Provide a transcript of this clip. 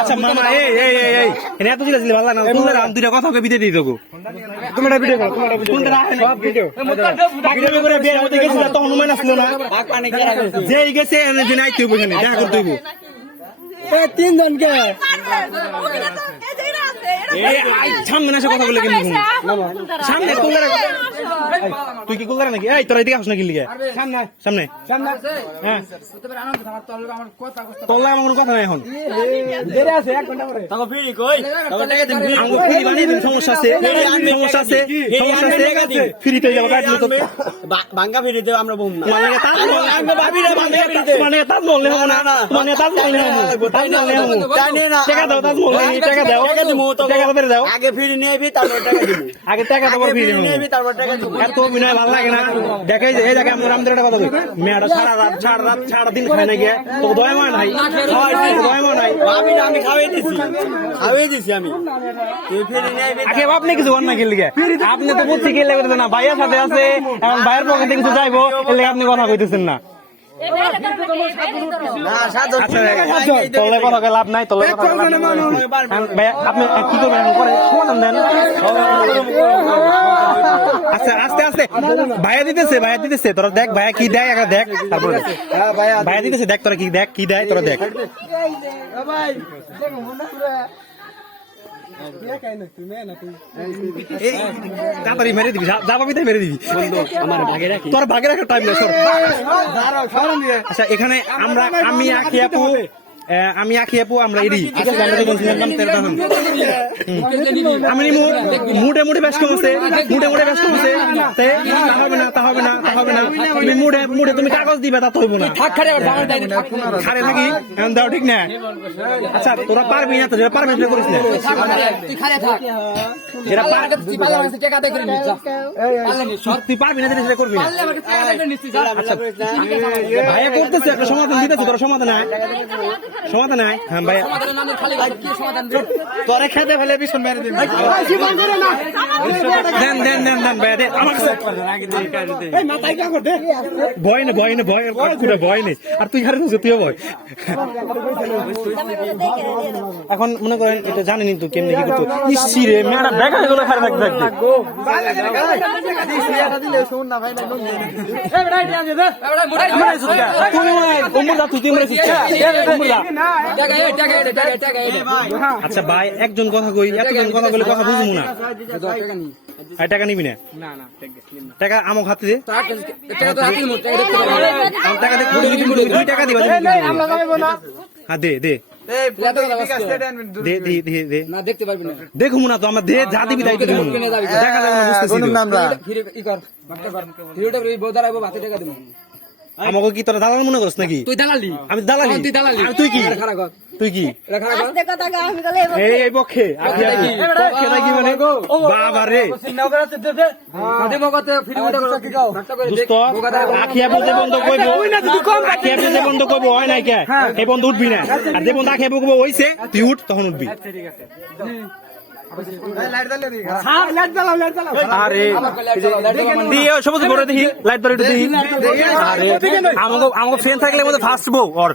আচ্ছা মামা এই এনে এত দিলে ভালো না তুমি রাম দুইটা কথা কই বিদে দিই তোগো তুমি এটা ভিডিও করো তুমি এটা সব ভিডিও ভিডিও করে বিয়ে হতে গেছিল তো অনুমান আসলো না যেই গেছে এনে দিন আইতে হইব এখানে দেখা করতে হইব এই তিনজন কে এই সামনে এসে কথা বলে কিন্তু সামনে তুই কি করলা নাকি এই তোরা এদিকে আসছ নাকি লিগে সামনে সামনে সামনে হ্যাঁ তোলা আমার কথা নাই এখন দেরি আছে 1 ঘন্টা পরে তাও ফ্রি কই তাও টাকা দিন আমগো ফ্রি বানিয়ে দিন সমস্যা আছে ফ্রি পেয়ে যাবো কাটলে তো ভাঙা ফ্রি দেব আমরা বম না মানে তা আমরা ভাবিরে ভাঙা ফ্রি দেব মানে তা বললে হবে না মানে তা বললে হবে তাই না টাকা দাও তা বললে টাকা দাও টাকা দাও আগে ফ্রি নেবি তারপর টাকা দিব আগে টাকা দাও ফ্রি নেবি তারপর টাকা দিব এত বিনয় ভালো লাগে না দেখাই যে এই জায়গা আমরা রামদের একটা কথা বলি মেয়েটা সারা দিন খায় না গিয়ে তো দয়মা নাই দয়মা নাই আমি খাওয়াই দিছি আমি তুই ফ্রি নেবি আগে আপনি কিছু করেন না কি লিগে আপনি তো বুঝছি কি লাগে না ভাইয়ের সাথে আছে এখন ভাইয়ের পকেটে কিছু যাইবো এর লাগে আপনি কথা কইতেছেন না লাভ নাই আপনি কি করবেন সমাধান দেন আচ্ছা আস্তে আস্তে ভাইয়া দিতেছে তোরা দেখ ভাইয়া কি দেয় আগে দেখ তারপরে ভাইয়া দিতেছে দেখ তোরা কি দেয় তোরা দেখ তাড়াতাড়ি মেরে দিবি যা পাবি তাই মেরে দিবি তোর ভাগে রাখার টাইম নেই। আচ্ছা এখানে আমি আঁকি আপু আমরা এডি ঠিক আছে আমরা বলছিলাম আমি মুডে ব্যস্ত হচ্ছে তা হবে না তুমি মুডে তুমি কাগজ দিবে তা তো হইব না খারে থাকি এখন দাও ঠিক না। আচ্ছা তোরা পারবি না তো পারবি না করিস না তুই পারবি না সেটা করবি না। আচ্ছা ভাইয়া করতেছে একটা সমাধান দিতেছে তোর সমাধান নাই হ্যাঁ ভাই তোরে খেতে ফেলে ভীষণ মেরে দিবি দেন ভাই দে ভয় নেই আর তুই ঘরে তুইও ভয় এখন মনে করেন এটা জানেনি তো কেমনি কি করতো ইসি রে মেয়েটা বেকার গুলো খারে থাকবে আচ্ছা ভাই একজন কথা কই এতজন কথা বলে কথা বুঝবো না টাকা নিবি না টাকা আমক হাতে দে টাকা দিবা হ্যাঁ দে দেখুন না তো আমার দে যা দিবি তাই দেখা যাবে না আমাকে কি তোরা দালাল মনে করছ নাকি তুই দালালি আমি দালালি তুই কি এই পক্ষে নাকি মানে বাবা রে আখিয়া বুঝে বন্ধ করবো হয় নাই কে এই বন্ধ উঠবি না আর যে বন্ধ আখিয়া বুঝবো হইছে তুই উঠ তখন উঠবি আমাকে ফ্রেন্ড থাকলে ফার্স্ট বউ ওর